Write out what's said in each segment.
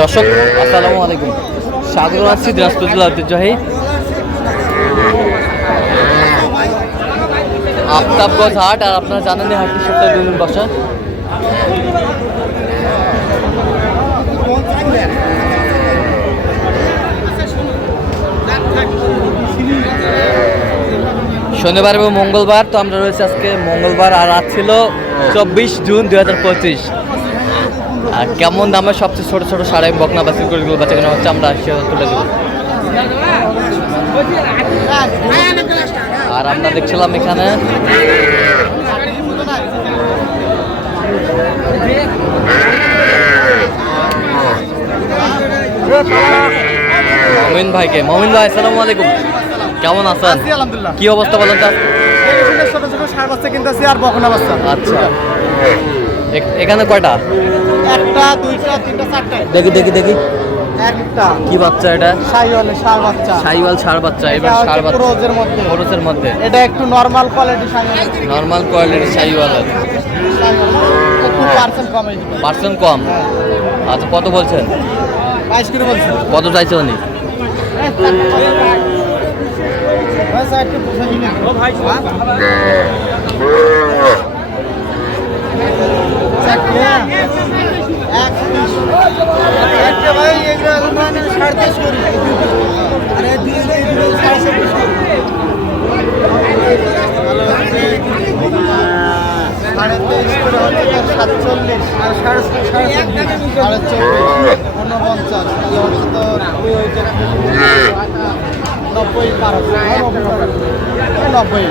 দর্শক, আসসালামু আলাইকুম। স্বাগত জানাচ্ছি দিনাজপুর জেলা ঐতিহ্যবাহী আফতাবগঞ্জ হাট, আর আপনারা জানেন এই হাটটি সপ্তাহে দুই দিন বসা। শনিবার এবং মঙ্গলবার, তো আমরা রয়েছে আজকে মঙ্গলবার, আর আজ ছিল চব্বিশ জুন দুই হাজার পঁচিশ। আর কেমন দামের সবচেয়ে ছোট ছোট সাড়ে বকনা বাসির গরুগুলো বাচ্চা কেনা হচ্ছে আমরা সেটা তুলে দেবো আর আমরা দেখছিলাম এখানে মমিন ভাইকে। মমিন ভাই আসসালামু আলাইকুম। কেমন আছেন? আলহামদুলিল্লাহ। কি অবস্থা বলেন তো? ছোট ছোট সার বাচ্চা কিনতেছি আর বকনা বাচ্চা। আচ্ছা। এখানে কয়টা? একটা দুইটা তিনটা চারটে। দেখি দেখি দেখি। একটা। কি বাচ্চা এটা? সাইওয়ালে সার বাচ্চা। বাচ্চা এবার বাচ্চা। ক্রোজের মধ্যে। এটা একটু নরমাল কোয়ালিটি নর্মাল একটু পার্সেন্ট কমে পার্সেন্ট কম? আচ্ছা কত বলছেন? বাইশ করে বলছি। কত চাইছে উনি? ভাই একটু ভাই এগুলো মানে সাড়ে তেইশ করি আরে দুই দুই সাড়ে ছাব্বিশ সাড়ে তেইশ করে হচ্ছে তোর সাতচল্লিশ আর সাড়ে সাড়ে চব্বিশ সাড়ে চব্বিশ ঊনপঞ্চাশ তাহলে হচ্ছে তোর নব্বই পার নব্বই।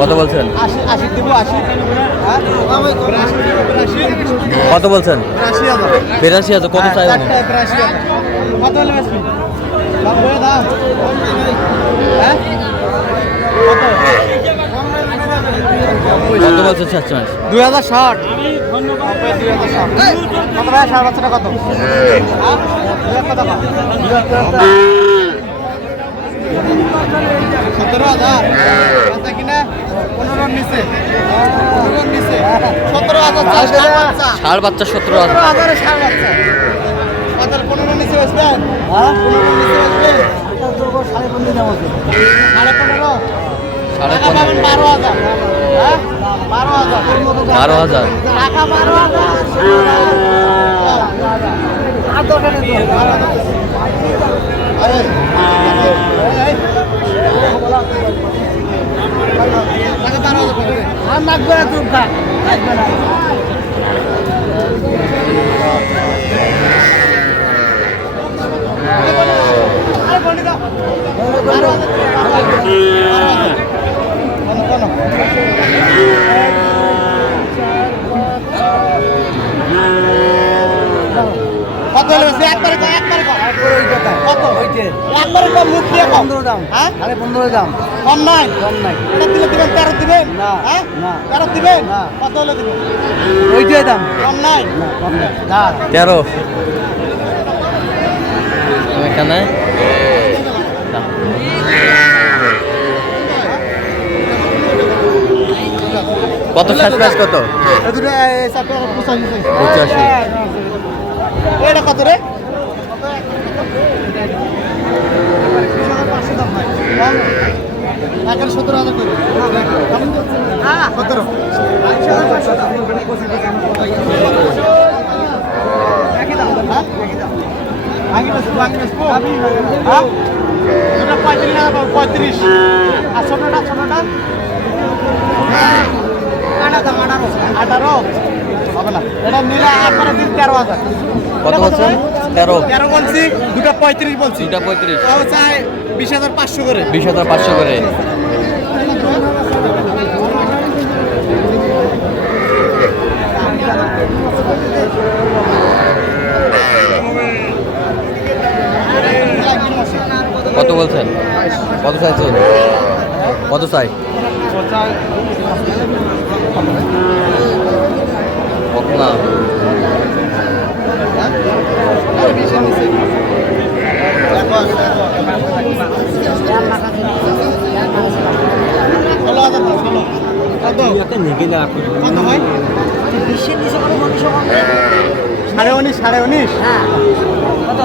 কত বলছেন? আশি আশি দিব আশি হ্যাঁ? কত বলছেন? বিরাশি হাজার। কত হ্যাঁ, চাই বলছেন দুই হাজার ষাট। ভাই কত হ্যাঁ? দুই হাজার টাকা সতেরো হাজার। বাচ্চা কিনা? পনেরোর নিচে। পনেরোর নিচে। সতেরো হাজার চার ষাট বাচ্চা। সতেরো পনেরো হাজার হাজারে ষাট বাচ্চা। নিচে বেচবেন হ্যাঁ? নিচে বেচবেন সাড়ে পনেরো সাড়ে পনেরো? পনেরো। বারো হাজার। হ্যাঁ? বারো হাজার। বারো হাজার। টাকা বারো হাজার। আর দরকার নেই বারো হাজার। কোনো, কোনো। কত একবারে একবারে কম মুখ দিয়ে কম। দাম। হ্যাঁ? আরে পনেরো দাম। কম নাই? কম নাই। এটা দিলে দিবেন তেরো দিবেন? না, হ্যাঁ? না। তেরো দিবেন? না। কত হলে দিবেন? ওইটাই দাম। কম নাই? কম নাই। তেরো। এখানে? কত শেষ প্রাইস কত? চারটে পঁচাশি পঁচাশি। এটা কত রে? সতেরো হাজার করে। সতেরো হ্যাঁ? দুটো পঁয়ত্রিশ আর ছোটটা ছোটটা আঠারো হবে না এটা নিলে একবারে দিন তেরো হাজার কত বলছেন? তেরো। তেরো বলছি দুটা পঁয়ত্রিশ বলছি। দুইটা পঁয়ত্রিশ। বিশ হাজার পাঁচশো করে। বিশ হাজার পাঁচশো করে। কত বলছেন? কত চাইছেন? কত চাই কত না সাড়ে উনিশ সাড়ে উনিশ? কত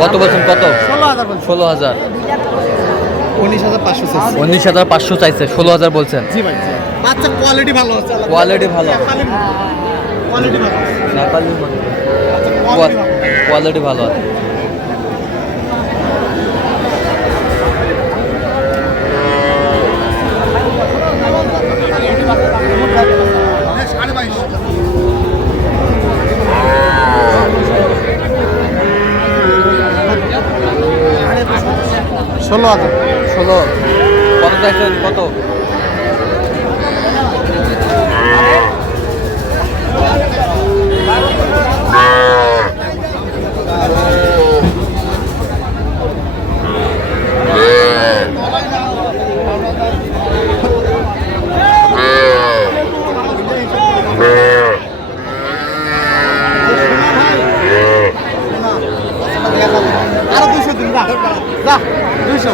কত বলছেন কত? ষোলো হাজার ষোলো হাজার। উনিশ হাজার পাঁচশো চাইছি। উনিশ হাজার পাঁচশো চাইছে ষোলো হাজার বলছেন। কোয়ালিটি ভালো আছে কোয়ালিটি ভালো। কোয়ালিটি ভালো। নেপালি কোয়ালিটি ভালো। কোয়ালিটি ভালো আছে। ষোলো হাজার। ষোলো। কত চাইছেন? কত? আরও দুশো দিন যা যা। দুইশো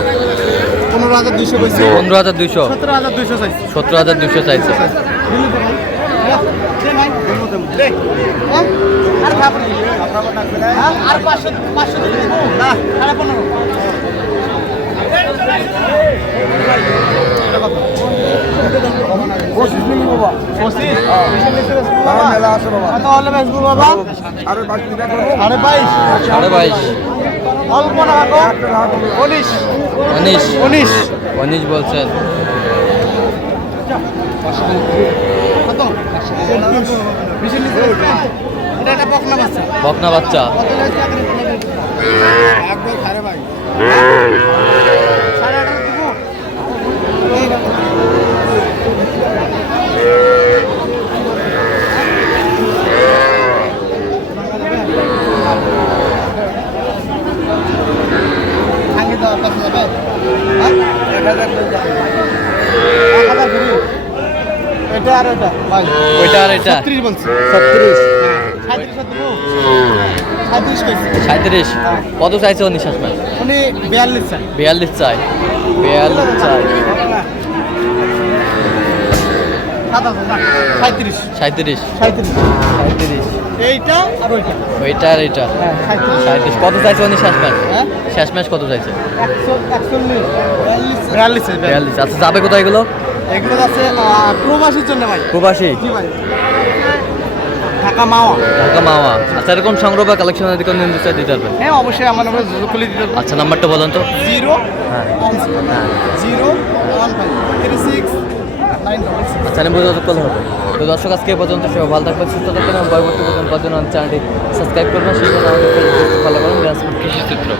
পনেরো হাজার দুইশো কইছি পনেরো হাজার দুইশো সতেরো হাজার দুইশো চাইছি সতেরো হাজার দুইশো চাইছে আর পাঁচশো পাঁচশো না সাড়ে পনেরো সাড়ে বাইশ সাড়ে বাইশ উনিশ। উনিশ। উনিশ। বলছেন। বকনা বাচ্চা বকনা বাচ্চা কত লাগছে একদম সাড়ে বাইশ সাড়ে আঠারো দিব যাবে হ্যাঁ? এটা আর এটা ভাই ওইটা আর এটা? ছত্রিশ বলছি। ছত্রিশ। সাঁত্রিশ সাঁত্রিশ কত চাইছে উনিশ আসমান উনি বিয়াল্লিশ চান বিয়াল্লিশ চাই। বিয়াল্লিশ চাই। সাঁত্রিশ। সাঁত্রিশ। সাঁত্রিশ। সাঁত্রিশ। এইটা আর ওইটা। ওইটা আর এটা হ্যাঁ সাঁত্রিশ কত চাইছে উনিশ শেষ ম্যাচ? হ্যাঁ? শেষ ম্যাচ কত চাইছে? বিয়াল্লিশ। বিয়াল্লিশ বিয়াল্লিশ। আচ্ছা যাবে কোথায় এগুলো? এগুলো আছে প্রবাসীর জন্য ভাই। প্রবাসী? জি ভাই। ঢাকা মাওয়া। ঢাকা মাওয়া। আচ্ছা এরকম সংগ্রহ বা কালেকশন যদি নির্দিষ্ট দিতে পারবেন হ্যাঁ অবশ্যই আমার নাম্বার দিতে আচ্ছা নাম্বারটা বলুন তো। জিরো হ্যাঁ। Zero one five. Three six আচ্ছা আমি বুঝতে করলে হবে। তো দর্শক, আজকে পর্যন্ত সব ভালো থাকবেন, সুস্থ থাকবেন এবং পরবর্তী পর্যন্ত চ্যানেলটি সাবস্ক্রাইব করবেন, সেই জন্য আমাদের ফলো চিত্র